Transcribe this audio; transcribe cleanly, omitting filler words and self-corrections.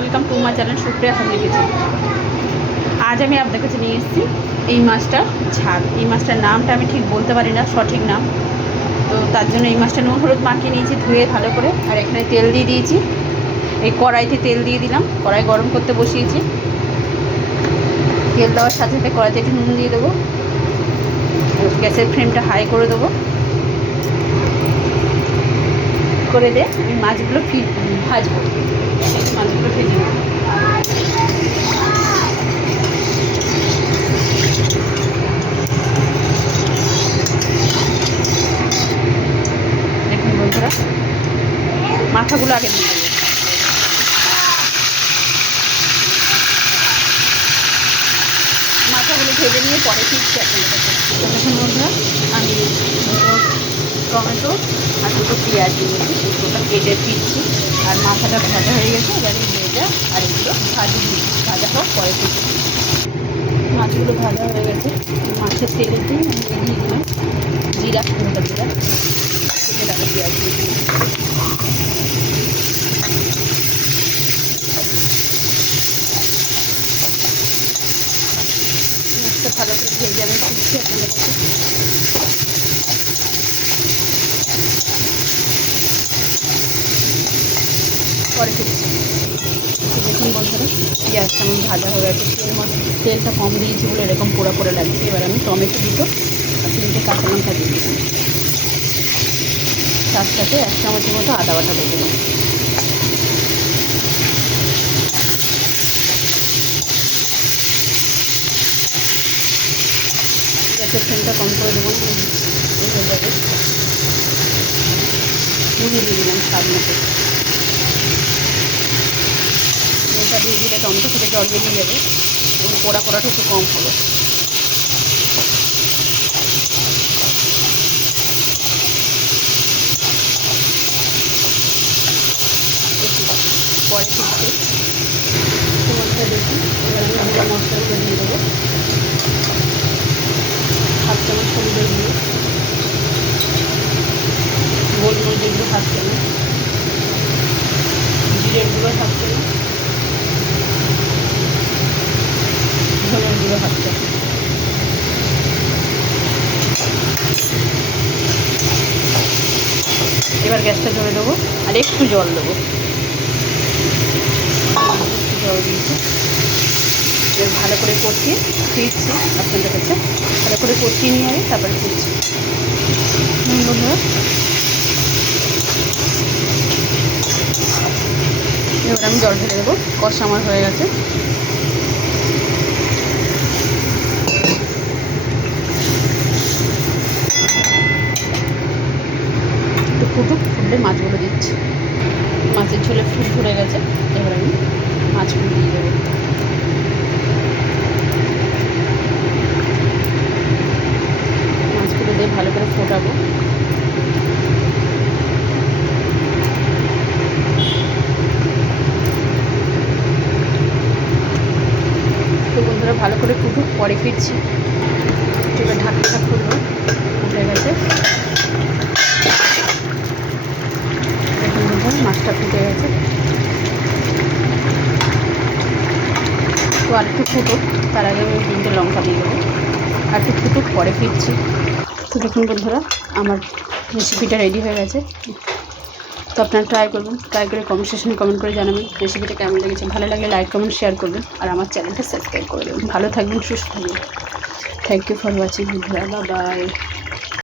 Welcome to my channel Supriya family kitchen. আজ আমি আপনাদের কাছে নিয়ে এসেছি এই মাছটার ঝাল। এই মাছটার নামটা আমি ঠিক বলতে পারি না, সঠিক নাম। তো তার জন্য এই মাছটা নুন হলুদ মাখিয়ে নিয়েছি, ধুয়ে ভালো করে। আর এখানে তেল দিয়ে দিয়েছি, এই কড়াইতে তেল দিয়ে দিলাম, কড়াই গরম করতে বসিয়েছি। তেল দেওয়ার সাথে সাথে কড়াইতে একটু নুন দিয়ে দেবো, গ্যাসের ফ্লেমটা হাই করে দেবো। করে দিয়ে আমি মাছগুলো ভাজবো, মাছগুলো ভেজে নেবো। দেখুন বন্ধুরা, মাথাগুলো আগে দিয়ে দেবো। মাথাগুলো ভেজে নিয়ে পরে ফিরছি আপনাদের কাছে। দেখুন বন্ধুরা, আমি টমেটো আর দুটো পেঁয়াজ দিয়েছি, দুটোটা কেটে ফিরছি। আর মাথাটা ভাজা হয়ে গেছে, এবার ভেজা আর এগুলো ভাজা হোক, পরে ফিরছি। মাছগুলো ভাজা হয়ে গেছে, মাছের তেলেতে আমি দিয়ে দিলাম জিরা, গোটা জিরা, সেটাকে পেঁয়াজ দিয়ে দিলাম। মাছটা ভালো করে ভেজে আমি ফিরছি আপনাদের কাছে। পরে ফিরছি। দেখুন বন্ধুরা, পেঁয়াজটা আমার ভাজা হয়ে গেছে। তেলটা কম দিয়েছি বলে এরকম পোড়া পোড়া লাগছে। এবার আমি টমেটো দুটো আর 3টে কাঁচা লঙ্কা দিয়ে দিলাম, তার সাথে 1 চামচের মতো আদা বাটা দিয়ে দিলাম। গ্যাসের ফ্লেমটা কম করে দেবো, হয়ে যাবে। নুন দিয়ে দিলাম স্বাদ মতো। নুনটা দিয়ে দিলে টমেটো থেকে জল বেরিয়ে যাবে এবং পোড়া পোড়াটা একটু কম হবে। পরে ফিরছে মশলা দেখি। এবার আমি আমরা মশলাগুলো দিয়ে দেবো। 1/2 চামচ হলুদের গুঁড়ো, গোলমরিচের গুঁড়ো 1/2 চামচ, জিরের গুঁড়ো 1/2 চামচ, ধনের গুঁড়ো 1/2 চামচ। এবার গ্যাসটা ধরে দেবো আর একটু জল দেবো। জল দিয়েছি, এবার ভালো করে কষিয়ে ফিরছি আপনাদের কাছে। ভালো করে কষিয়ে নিয়ে আমি তারপরে ফিরছি। বন্ধুরা, এবার আমি জল ঢেলে দেবো। কষা আমার হয়ে গেছে। একটু ফুটলে মাছগুলো দিচ্ছি। মাছের ঝোলে ফুট ধরে গেছে, এবার আমি মাছগুলো দিয়ে দেবো। মাছগুলো দিয়ে ভালো করে ফোটাবো। তো বন্ধুরা, ভালো করে ফুটুক, পরে ফিরছি। এবার ঢাকনাটা খুলবো, ফুটে গেছে। দেখুন বন্ধুরা, মাছটা ফুটে গেছে। তো আর একটু ফুটুক, তার আগে আমি 3টে লঙ্কা দিয়ে দেবো। আর একটু ফুটুক, পরে ফিরছি। তো দেখুন বন্ধুরা, আমার রেসিপিটা রেডি হয়ে গেছে। তো আপনারা ট্রাই করবেন, ট্রাই করে কমেন্ট সেকশনে কমেন্ট করে জানাবেন রেসিপিটা কেমন লেগেছে। ভালো লাগলে লাইক কমেন্ট শেয়ার করবেন আর আমার চ্যানেলটা সাবস্ক্রাইব করে দেবেন। ভালো থাকবেন, সুস্থ থাকবেন। থ্যাংক ইউ ফর ওয়াচিং বন্ধুরা, বাই বাই।